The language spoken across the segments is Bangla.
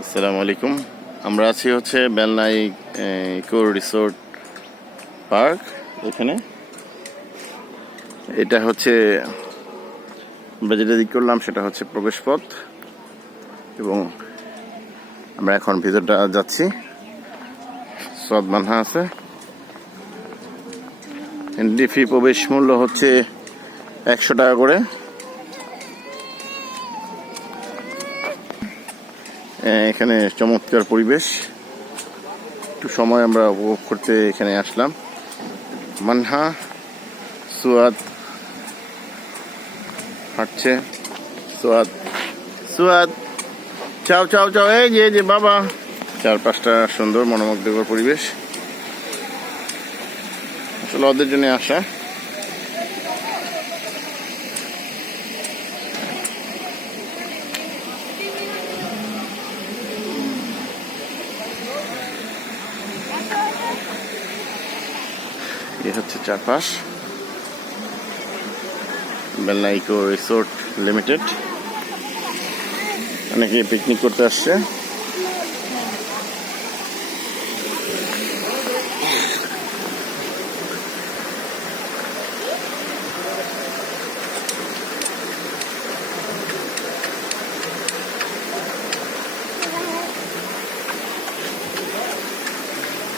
আসসালামু আলাইকুম। আমরা আছি হচ্ছে বেলনা ইকো রিসোর্ট পার্ক। এখানে এটা হচ্ছে আমরা যেটা দিক করলাম সেটা হচ্ছে প্রবেশ পথ, এবং আমরা এখন ভিতরটা যাচ্ছি। সদ মানহা আছে। এন্ট্রি ফি প্রবেশ মূল্য হচ্ছে 100 টাকা করে। এখানে চমৎকার পরিবেশ, একটু সময় আমরা উপভোগ করতে এখানে আসলাম। মানহা সুয়াদ হাঁটছে। সুয়াদ সুয়াদ চাও চাও চাও, এই যে বাবা। চারপাশটা সুন্দর মনোমুগ্ধকর পরিবেশ, আসলে ওদের জন্য আসা। এ হচ্ছে চারপাশ বেলনা ইকো রিসোর্ট লিমিটেড। অনেকে পিকনিক করতে আসছে।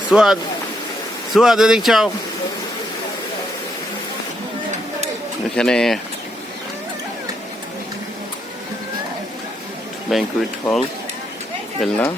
সুয়াদ সুয়াদ এদিক চাও। এখানে ব্যাংকুয়েট হল বেলনা।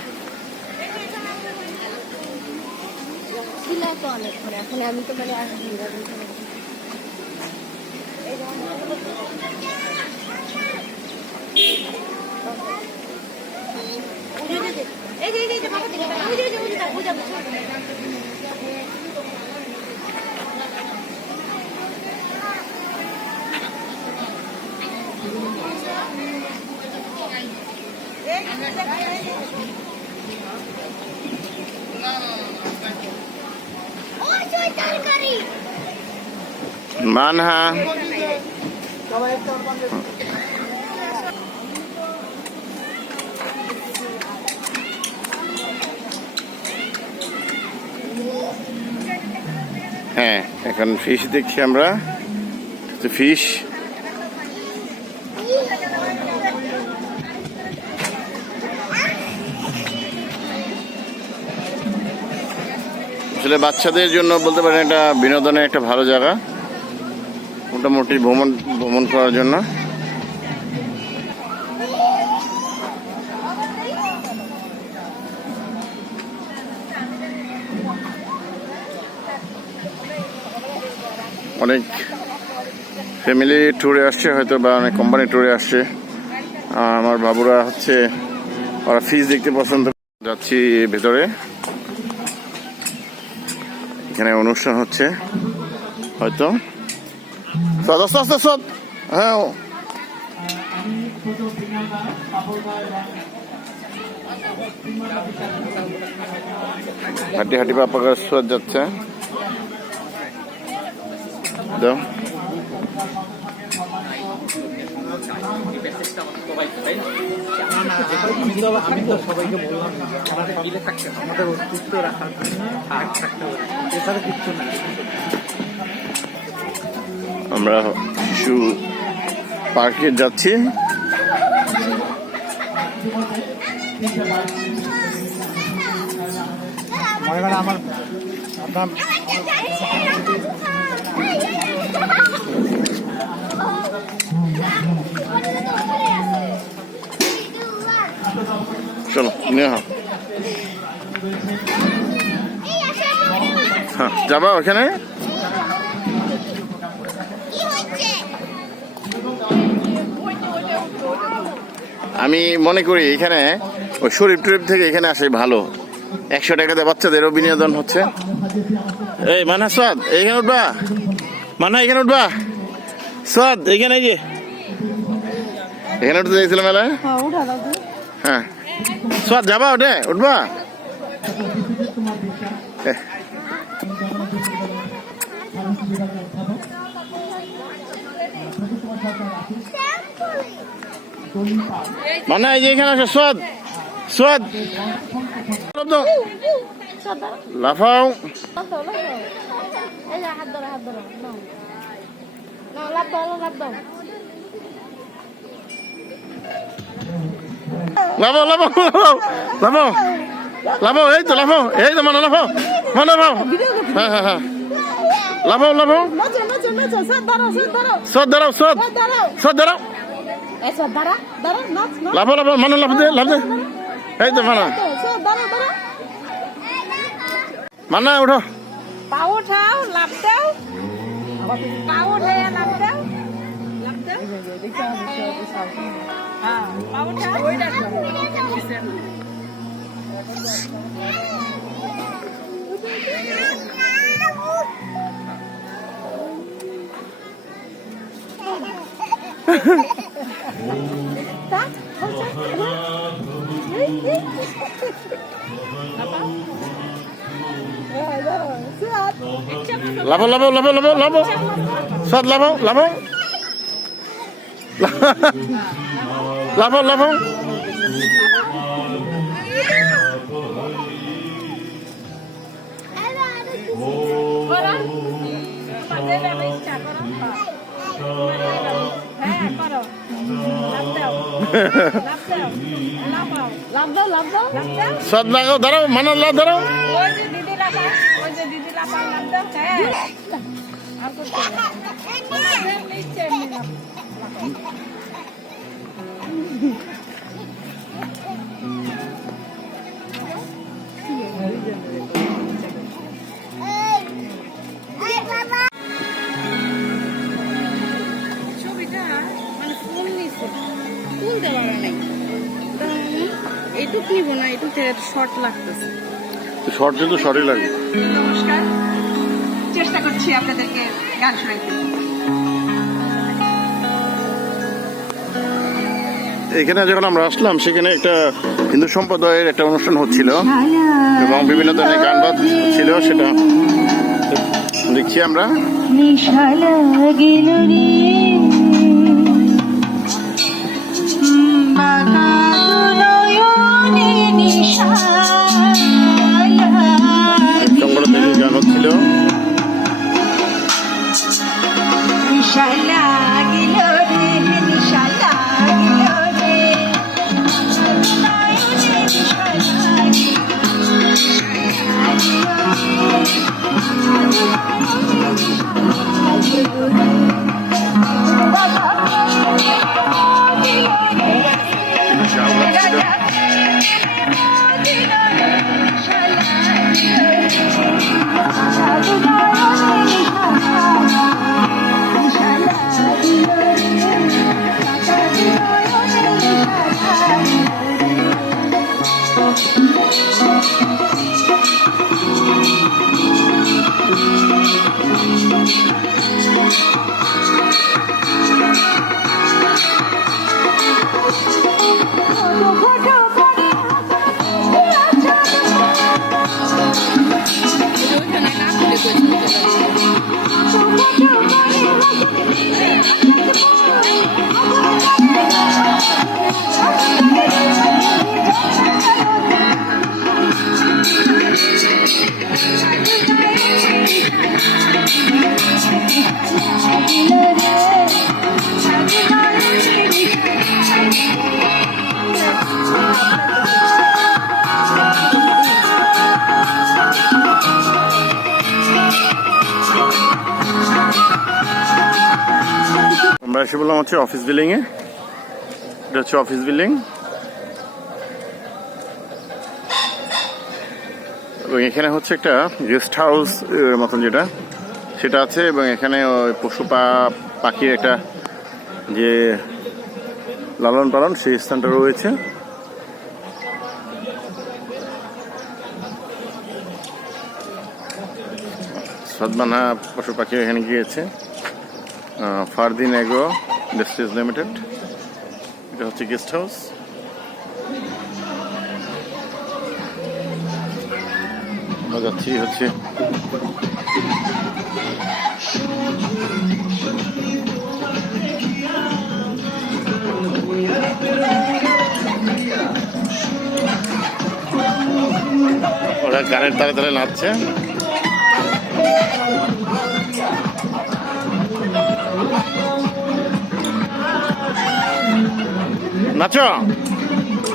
মানহা হ্যাঁ, এখন ফিশ দেখছি আমরা। ফিশ আসলে বাচ্চাদের জন্য বলতে পারেন এটা বিনোদনের একটা ভালো জায়গা, মোটামুটি ভ্রমণ করার জন্য। অনেক ফ্যামিলি ট্যুরে আসছে হয়তো, বা অনেক কোম্পানি ট্যুরে আসছে। আমার বাবুরা হচ্ছে ওরা ফিশ দেখতে পছন্দ। যাচ্ছি ভেতরে, এখানে অনুষ্ঠান হচ্ছে হয়তো। আস্তে আস্তে সব, হ্যাঁ হাঁটি হাঁটি পাপাকে সোয়াদ যাচ্ছে। আমি তো সবাইকে বললাম আমাদের অস্তিত্ব রাখার জন্য থাকতে হবে, এছাড়া কিচ্ছু না। আমরা শিশু পার্কে যাচ্ছি। মনে করেন আমার আপনার চলো নেহা, হ্যাঁ যাবা ওখানে। আমি মনে করি এখানে ওই শরীফ টরিফ থেকে এখানে আসে ভালো। 100 টাকাতে বাচ্চাদেরও বিনোদন হচ্ছে। এই মানা সোয়াদ এইখানে উঠবা, মানা এখানে উঠবা। সোয়াদ এইখানে, এই যে এখানে উঠতে চাইছিলাম মেলায়। হ্যাঁ সোয়াদ যাবা ওঠে উঠবা। মানে এই যে এখানে আসো সোয়াদ সোয়াদ লাফাও। এই যে হাত ধরো না লাভ দাও লাফাও লাফাও লাফাও লাফাও এই তো লাফাও এই তো মানে লাফাও হ্যাঁ হ্যাঁ হ্যাঁ লাফাও লাফাও সোয়াদ দাঁড়াও সোয়াদ দাঁড়াও লাফাও লাফাও মানে লাফ দে এই তো মানা উঠো পা উঠাও লাভ দাও পা উঠে লাভ দাও হ্যাঁ পা উঠাও লাফাও লাফাও লাফাও লাফাও লাফাও সোয়াদ লাফাও লাফাও লাফাও লাফাও সোয়াদ লাগাও দাঁড়াও মানা লাভ দাঁড়াও ছবিটা মানে ফুল নিছে ফুল দেওয়া নাই এইটুক নিব না এইটুক শর্ট লাগতেছে শর্ট তো শর্টই লাগবে। নমস্কার চেষ্টা করছি আপনাদেরকে গান শোনাতে এখানে যখন আমরা আসলাম সেখানে একটা হিন্দু সম্প্রদায়ের একটা অনুষ্ঠান হচ্ছিল এবং বিভিন্ন ধরনের গান বাজ ছিল, সেটা দেখছি আমরা। সংগঠনের গান হচ্ছিল। আমরা এসে বললাম হচ্ছে অফিস বিল্ডিং এ। এটা হচ্ছে অফিস বিল্ডিং এবং এখানে হচ্ছে একটা গেস্ট হাউস মতন যেটা সেটা আছে এবং এখানে পশু পাখির একটা যে লালন পালন সেই স্থানটা রয়েছে। সদমানা পশু পাখি এখানে গিয়েছে। ফারদিন এগ্রো ইন্ডাস্ট্রিজ লিমিটেড, এটা হচ্ছে গেস্ট হাউস। আমরা যাচ্ছি হচ্ছে গানের তালে তালে নাচছে। নাচো,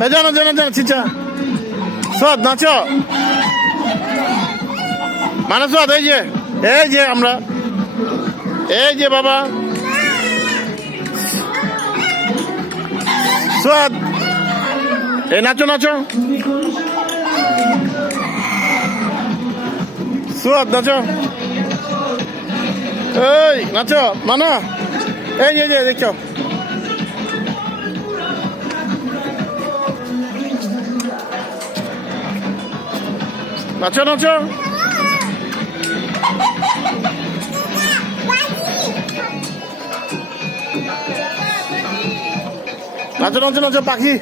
এই জানো জানো জানো চিচা সদ নাচো মানে সদ, এই যে আমরা, এই যে বাবা সদ, এই নাচো নাচো সদ নাচো, এই নাচো মানা, এই যে দেখো নাচো নাচো, নাচো নাচো নাচো পাখি।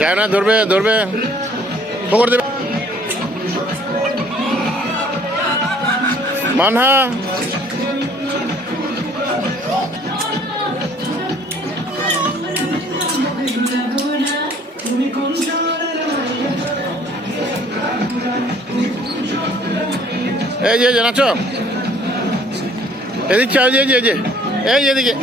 যায় না, ধরবে ধরবে, পকড় দেবে মানহা। এই যে নাচো, এদিক চাও, এই এদিকে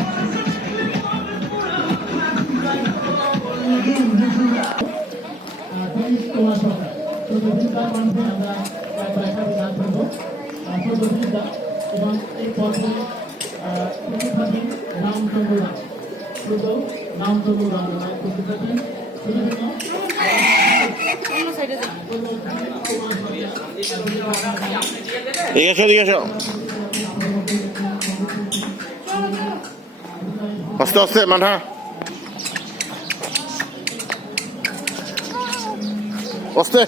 এদিকে এসো, আস্তে আস্তে মানহা, আস্তে